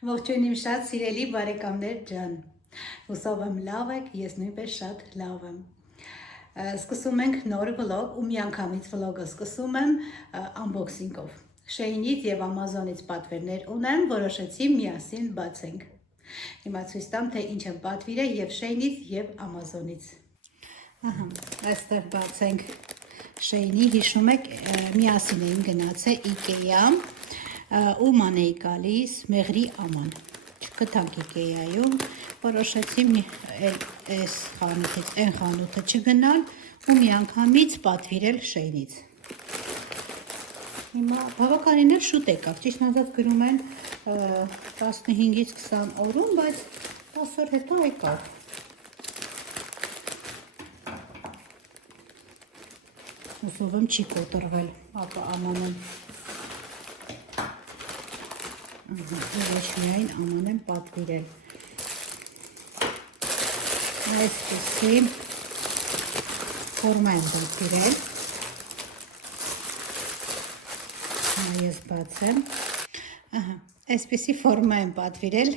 Ողջույն իմ շատ սիրելի բարեկամներ ջան, հուսով եմ լավ եք, ես նույնպես շատ լավ եմ, սկսում ենք նոր վլոգ ու միանգամից վլոգը սկսում եմ unboxing-ով, Shein-ից և Amazon-ից պատվերներ ունեմ, որոշեցի միասին բացենք, հիմա ցույց տամ թե ինչ եմ պատվիրել և Shein-ից և Amazon-ից, այստեղ բացենք Shein-ի, հիշում եք միասին էին գնացել IKEA Ուման էի գալիս մեղրի աման, չգտանք IKEA-ում, որոշեցի այս խանութից այն խանութը չգնալ ու միանգամից պատվիրել Shein-ից։ Հիմա բավականին էլ շուտ եկավ, ճիշտ ասած գրում են 15-ից 20 օրում, բայց 10 օր հետո եկավ։ Հուսով եմ չի կոտրվել, ապա ամանն ոչ միայն աման եմ պատվիրել, այսպիսի ֆորմա եմ պատվիրել, ես բացեմ, այսպիսի ֆորմա եմ պատվիրել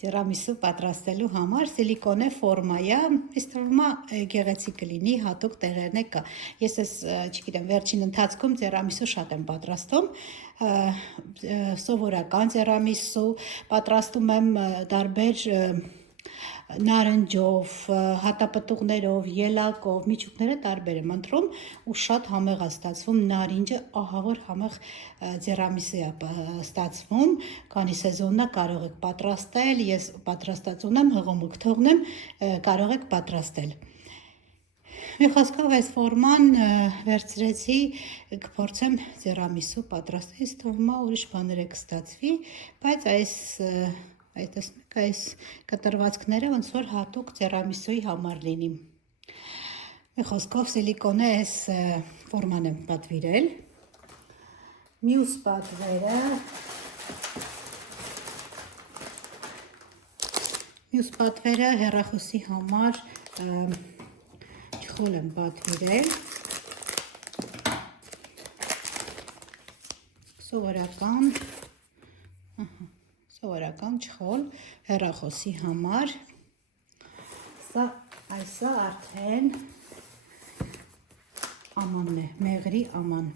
տիրամիսու պատրաստելու համար, սիլիկոնե ֆորմա է, այս ֆորմա գեղեցիկ կլինի, հատուկ տեղերն է կա, ես ես չգիտեմ վերջին ընթացքում տիրամիսու շատ եմ պատրաստում, սովորական տիրամիսու պատրաստում եմ տարբեր նարնջով, հատապտուղներով, ելակով, միջուկները տարբեր եմ ընտրում ու շատ համեղ է ստացվում, նարինջը ահավոր համեղ տիրամիսու է ստացվում, քանի սեզոնն է կարող եք պատրաստել, ես պատրաստած ունեմ, հղումք թողնեմ, կարող եք պատրաստել։ Մի խոսքով այս ֆորման վերցրեցի, կփորձեմ տիրամիսու պատրաստել, ինձ թվում է ուրիշ բաներ կստացվի, բայց այս կտրվածքները ոնց որ հատուկ տիրամիսուի համար լինի։ Մի խոսքով սիլիկոնե այս ֆորման եմ պատվիրել։ Մյուս պատվերը հեռախոսի համար չխոլ եմ պատվիրել, սովորական չխոլ հեռախոսի համար, այսը արդեն ամանն է, մեղրի աման,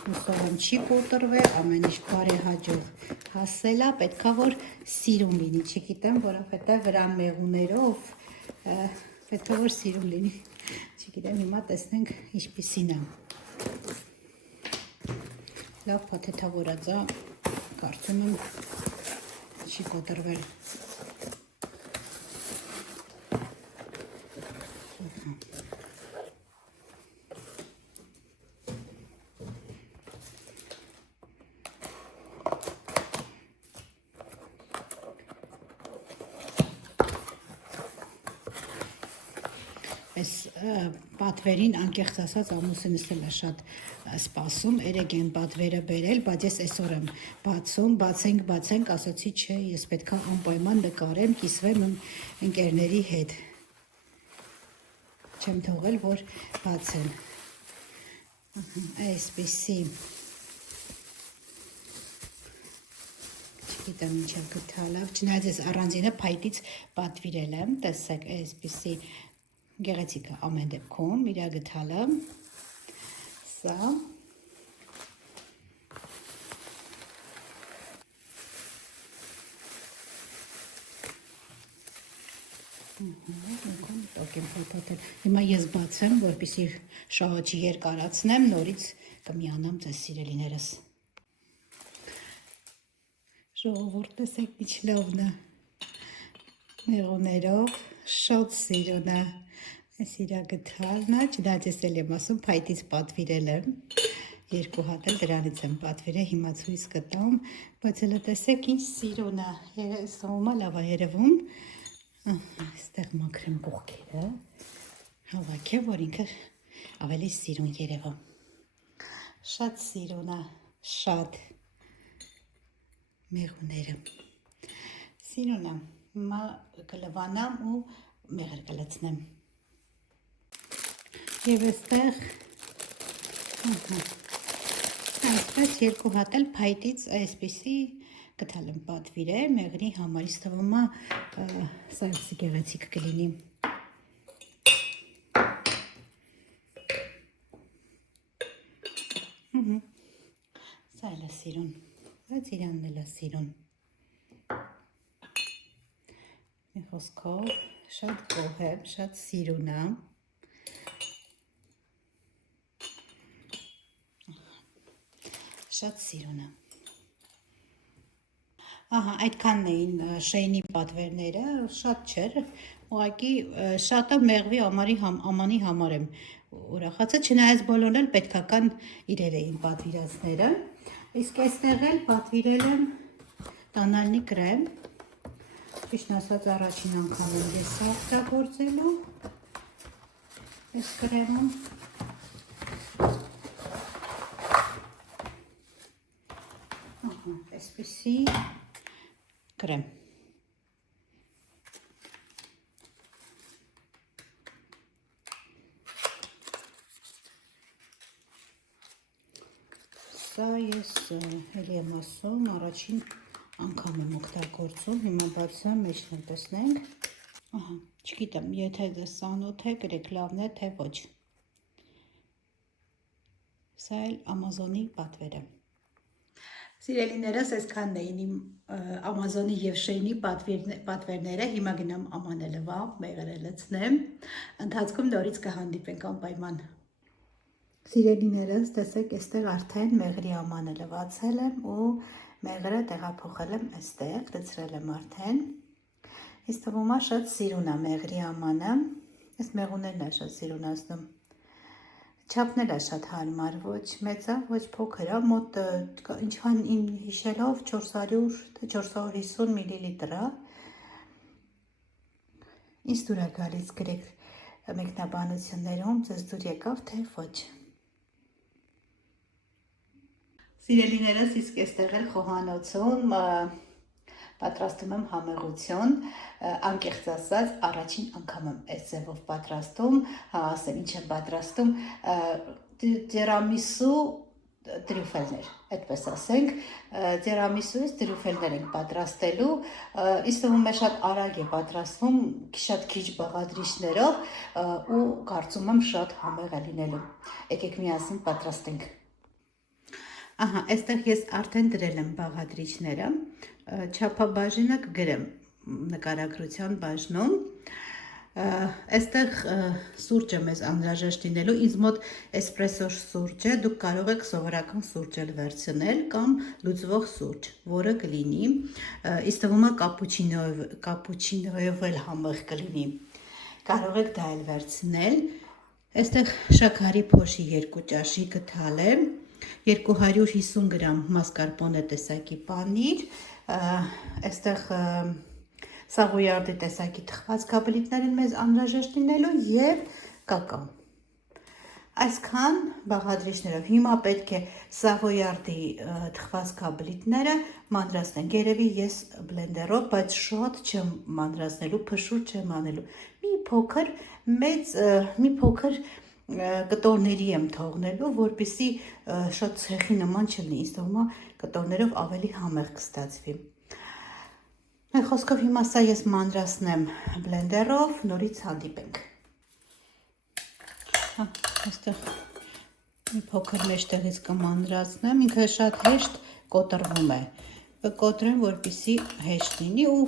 հուսով եմ չի կոտրվել, ամեն ինչ բարեհաջող հասել է, պետքա որ սիրուն լինի, չգիտեմ, որովհետև վրա մեղուներով պետքա որ սիրուն լինի, չգիտեմ, հիմա տեսնենք ինչպիսին է։ Լավ փաթեթավորած է, կարծում եմ չի կոտրվել։ Այս պատվերին անկեղծ ասած ամուսինս էլ է շատ սպասում, երեկ են պատվերը բերել, բայց ես այսօր եմ բացում, բացենք, ասացի չէ, ես պետք է անպայման նկարեմ, կիսվեմ ընկերների հետ, չեմ թողել, որ բացեն, այսպիսի, չգիտեմ ինչ եմ գտալավ, չնայած ես առանձինը փայտից պատվիրել եմ, տեսեք, այսպիսի գեղեցիկը ամեն դեպքում, իրա գտալը, սա, հիմա ես բացեմ, որպեսզի շահը չի երկարացնեմ, նորից կմիանամ ձեզ սիրելիներս։ Ժողովուրդ տեսեք ինչ լավն է, մեղուներով, շատ սիրուն է, այս իրա գտալն է, չնայած ես էլ եմ ասում, փայտից պատվիրել եմ, երկու հատ էլ դրանից եմ պատվիրել, հիմա ցույց կտամ, բայց հələ տեսեք ինչ սիրուն է, սոմա լավ է երևում, այստեղ մաքրեմ կողքերը, հավաքեմ, որ ինքը ավելի սիրուն երևա, շատ սիրուն է, շատ մեղուները, սիրուն է, հիմա կլվանամ ու մեղր կլցնեմ, և այստեղ Այս երկու հատ էլ փայտից այսպիսի գտալ եմ պատվիրել, մեղրի համար, ինձ թվում է սա գեղեցիկ կլինի։ Սա էլ է սիրուն, բայց իրանն էլ է սիրուն։ Մի խոսքով շատ գոհ եմ, շատ սիրուն է։ Շատ սիրուն է։ Ահա, այդքանն էին Շեյնի պատվերները, շատ չէր, ուղղակի շատը մեղվի ամանի համար եմ ուրախացել, չնայած բոլորն էլ պետքական իրեր էին պատվիրածները, իսկ այստեղ էլ պատվիրել եմ տանալնի կրեմ, ճիշտն ասած առաջին անգամ եմ ես օգտագործելու այս կրեմում։ Ահա, այսպիսի կրեմ։ Սա ես էլի եմ ասում, առաջին անգամ եմ օգտագործում, հիմա բացեմ, մեջն տեսնենք։ Ահա, չգիտեմ, եթե դες սանոթ է, գրեք լավն է, թե ոչ։ Սա էլ Ամազոնի պատվերը։ Սիրելիներս, այսքանն էին իմ Ամազոնի և Շեյնի պատվերները, հիմա գնամ ամանե լվամ, մեղրը լցնեմ, ընթացքում նորից կհանդիպենք անպայման։ Սիրելիներս, տեսեք, այստեղ արդեն մեղրի ամանը լվացել եմ ու մեղրը տեղափոխել եմ այստեղ, լցրել եմ արդեն։ Ինձ թվում է շատ սիրուն է մեղրի ամանը, այս մեղուներն է շատ սիրունացնում։ Չափն էլ է շատ հարմար, ոչ մեծ է, ոչ փոքր է, մոտ ինչքան իմ հիշելով 450 միլիլիտր է։ Ինձ դուր է գալիս, գրեք մեկնաբանություններում, ձեզ դուր եկավ, թե ոչ։ Սիրելիներս, իսկ այստեղ էլ խոհանոցում պատրաստում եմ համեղություն, անկեղծ ասած, առաջին անգամ եմ այս ձևով պատրաստում, ասեմ ինչ եմ պատրաստում, տիրամիսու տրյուֆելներ, այդպես ասենք, տիրամիսուից տրյուֆելներ ենք պատրաստելու, ինձ թվում է շատ արագ է պատրաստվում, շատ քիչ բաղադրիչներով ու կարծում եմ շատ համեղ է լինելու։ Եկեք միասին պատրաստենք։ Ահա, այստեղ ես արդեն դրել եմ բաղադրիչները, չափաբաժինը կգրեմ նկարագրության բաժնում, այստեղ սուրճը մեզ անհրաժեշտ լինելու, ինձ մոտ էսպրեսո սուրճ է, դուք կարող եք սովորական սուրճ էլ վերցնել կամ լուծվող սուրճ, որը կլինի, ինձ թվում է կապուչինոյով էլ համեղ կլինի, կարող եք դա էլ վերցնել, այստեղ շաքարի փոշի 2 ճաշի գթալ եմ, 250 գրամ մասկարպոնե տեսակի պանիր, այստեղ սաղոյարդի տեսակի թխվածքաբլիթներ են մեզ անհրաժեշտ լինելու և կակաո։ Այսքան բաղադրիչներով, հիմա պետք է սաղոյարդի թխվածքաբլիթները մանրացնենք, երևի ես բլենդերով, բայց շատ չեմ մանրացնելու, փշուր չեմ անելու, մի փոքր կտորների եմ թողնելու, որպեսզի շատ ցեխի նման չլինի, ինձ թվում է կտորներով ավելի համեղ կստացվի։ Մեր խոսքով հիմա սա ես մանրացնեմ բլենդերով, նորից հանդիպենք։ Այստեղ մի փոքր մեջտեղից կմանրացնեմ, ինքը շատ հեշտ կոտրվում է, կկոտրեմ, որպեսզի հեշտ լինի ու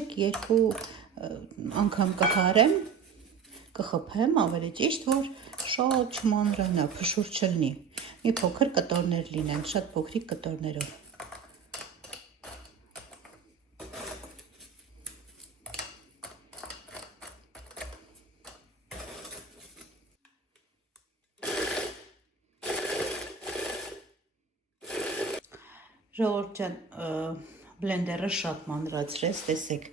1-2 անգամ կհարեմ, կխփեմ, ավելի ճիշտ, որ շատ չմանրանա, փշուր չլինի, մի փոքր կտորներ լինեն, շատ փոքրիկ կտորներով։ Ժողովուրդ ջան, բլենդերը շատ մանրացրեց, տեսեք,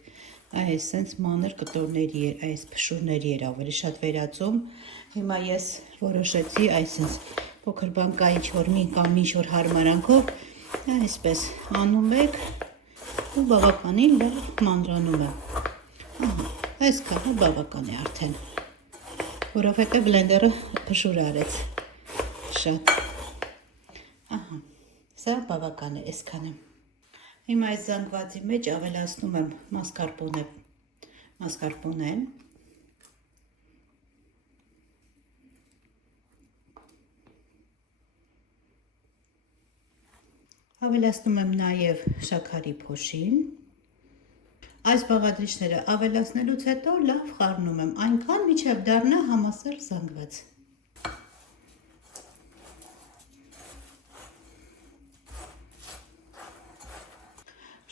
այս սենց մանր կտորների էր, այս փշուրների էր ավելի շատ վերածում, հիմա ես որոշեցի, այսինց փոքր բան կա ինչ-որ մի կամ ինչ-որ հարմարանքով, այսպես անում եք ու բավականին լավ մանրանում է, այսքանը բավական է արդեն, որովհետև բլենդերը փշուր արեց շատ, Ահա, սա բավական է, այսքանը։ Հիմա այս զանգվածի մեջ ավելացնում եմ մասկարպոնեն։ Ավելացնում եմ նաև շաքարի փոշին։ Այս բաղադրիչները ավելացնելուց հետո լավ խառնում եմ, այնքան մինչև դառնա համասեռ զանգված։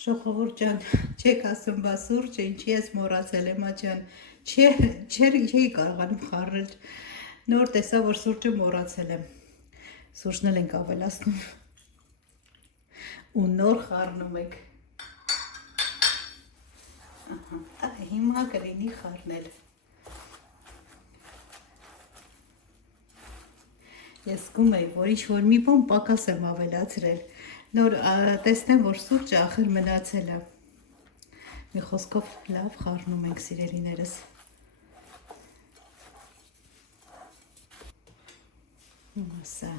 Ժողովուրդ ջան, չեք ասում բա սուրճը ինչի ես մոռացել եմ, աջան, չէի կարողանում խառնել, նոր տեսա, որ սուրճը մոռացել եմ, սուրճն էլ ենք ավելացնում ու նոր խառնում ենք։ Հիմա կլինի խառնել։ Ես զգում եի, որ ինչ-որ մի բան պակաս եմ ավելացրել, նոր տեսնեմ, որ սուրճը ախր մնացել է։ Մի խոսքով լավ խառնում ենք, սիրելիներս։ Սա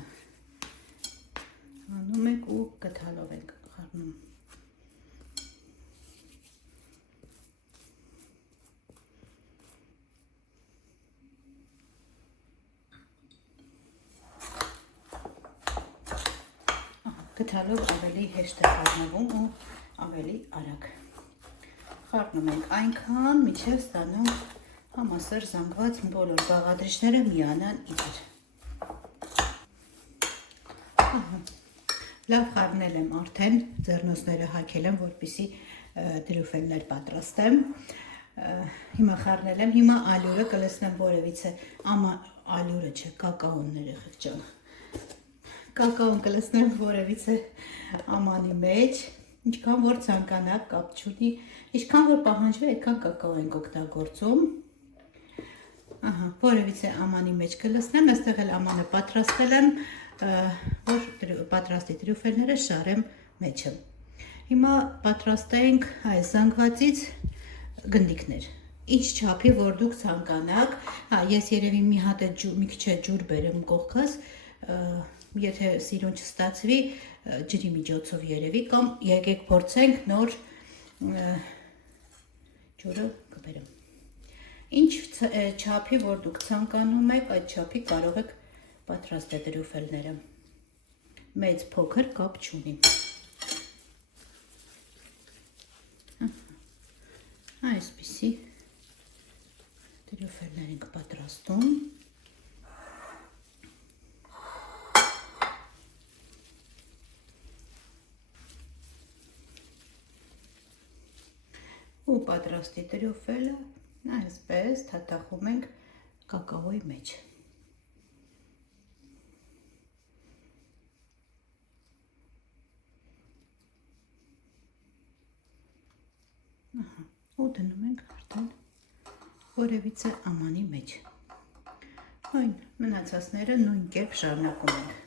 անում ենք ու գդալով ենք խառնում։ Գդալով ավելի հեշտ է խառնվում ու ավելի արագ։ Խառնում ենք այնքան, մինչև ստանանք համասեռ զանգված բոլոր բաղադրիչները միանան իրար։ Լավ խառնել եմ արդեն, ձեռնոցները հագել եմ, որպեսզի տրյուֆելներ պատրաստեմ։ Հիմա խառնել եմ, հիմա ալյուրը կլցնեմ որևիցե, ալյուրը չէ, կակաոն երեխեք ջան։ Կակաոն կլցնեմ որևիցե ամանի մեջ, ինչքան որ ցանկանաք, կապ չունի, ինչքան որ պահանջվի, այդքան կակաո ենք օգտագործում։ Ահա, որևիցե ամանի մեջ կլցնեմ, այստեղ էլ ամանը պատրաստել եմ, որ պատրաստի տրյուֆելները շարեմ մեջը։ Հիմա պատրաստենք այս զանգվածից գնդիկներ։ Ինչ չափի, որ դուք ցանկանաք, ես երևի մի հատ մի քիչ ջուր բերեմ կողքս, եթե սիրուն չստացվի, ջրի միջոցով երևի, կամ եկեք փորձենք նոր ջուրը կբերեմ։ Ինչ չափի, որ դուք ցանկանում եք, այդ չափի կարող եք պատրաստել տրյուֆելները։ Մեծ փոքր կապ չունի։ Այսպիսի տրյուֆելներ ենք պատրաստում։ Ու պատրաստի տրյուֆելը այսպես թաթախում ենք կակաոյի մեջ։ Ու դնում ենք արդեն որևիցե ամանի մեջ։ Այն մնացածները նույն կերպ շարունակում ենք։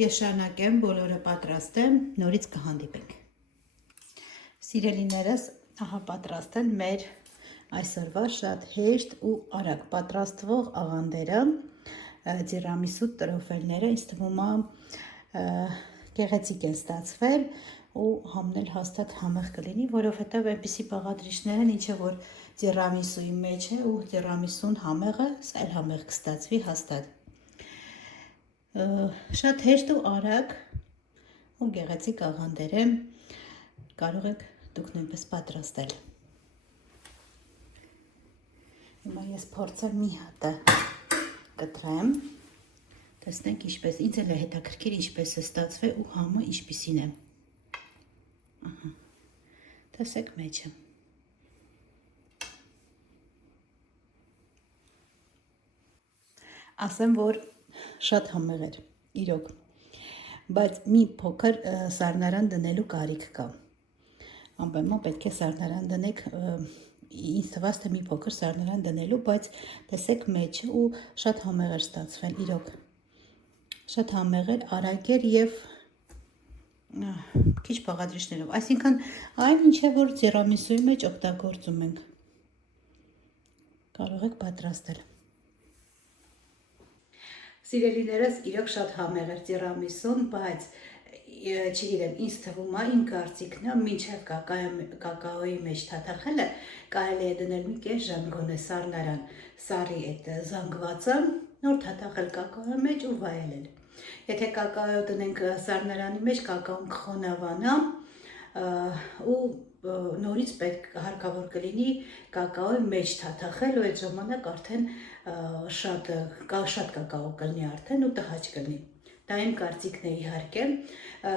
Ես շարունակեմ, բոլորը պատրաստեմ, նորից կհանդիպենք։ Սիրելիներս, ահա պատրաստել մեր այսօրվա շատ հեշտ ու արագ պատրաստվող աղանդերը, տիրամիսու տրոֆելները, ինձ թվում է գեղեցիկ են ստացվել ու համն էլ հաստատ համեղ կլինի, որովհետև այնպիսի բաղադրիչներ են, ինչը որ տիրամիսուի մեջ է ու տիրամիսուն համեղը, սա էլ համեղ կստացվի հաստատ։ Շատ հեշտ ու արագ ու գեղեցիկ աղանդեր եմ, կարող եք դուք նույնպես պատրաստել։ Հիմա ես փորձեմ մի հատը կտրեմ, տեսնենք ինչպես, ինձ էլ է հետաքրքիր ինչպես է ստացվել ու համը ինչպիսին է։ Տեսեք մեջը։ Ասեմ, որ շատ համեղ էր, իրոք։ բայց մի փոքր սառնարան դնելու կարիք կա։ Անպայման պետք է սառնարան դնեք, ինձ թվաց թե մի փոքր սառնարան դնելու, բայց տեսեք մեջը ու շատ համեղ էր ստացվել, իրոք։ Շատ համեղ էր, արագ էր եւ քիչ բաղադրիչներով, այսինքն այն ինչը որ տիրամիսուի մեջ օգտագործում ենք։ Կարող եք պատրաստել։ Սիրելիներս, իրոք շատ համեղ էր տիրամիսուն, բայց չգիտեմ, ինձ թվում է, իմ կարծիքն է, մինչև կակաոյի մեջ թաթախելը կարելի է դնել մի կես ժամ գոնե սառնարան, սառի այդ զանգվածը, նոր թաթախել կակաոյի մեջ ու վայելել։ Եթե կակաո դնենք սառնարանի մեջ, կակաոն կխոնավանա ու նորից պետք հարկավոր կլինի կակաոյի մեջ թաթախել ու այդ ժամանակ արդեն շատ կակաո կլինի արդեն ու տհաճ կլինի։ Դա իմ կարծիքն է իհարկե,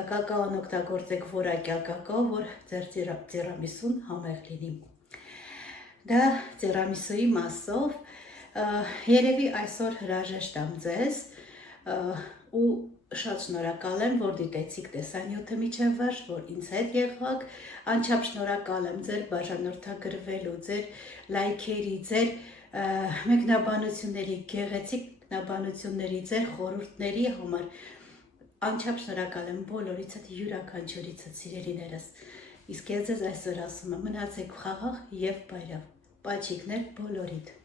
կակաոն օգտագործեք որակյալ կակաո, որ ձեր տիրամիսուն համեղ լինի։ Դա տիրամիսուի մասով, երևի այսօր հրաժեշտ եմ ձեզ ու շատ շնորհակալ եմ, որ դիտեցիք տեսանյութը մինչև վերջ, որ ինձ հետ եղաք, անչափ շնորհակալ եմ ձեր բաժանորդագրվելու, ձեր լայքերի, ձեր մեկնաբանությունների, գեղեցիկ մեկնաբանությունների, ձեր խորհուրդների համար անչափ շնորհակալ եմ բոլորիցդ, յուրաքանչյուրիցդ սիրելիներս։ Իսկ ես ձեզ այսօր ասում եմ, մնացեք խաղաղ եւ բարյավ։ Պաչիկներ բոլորիդ։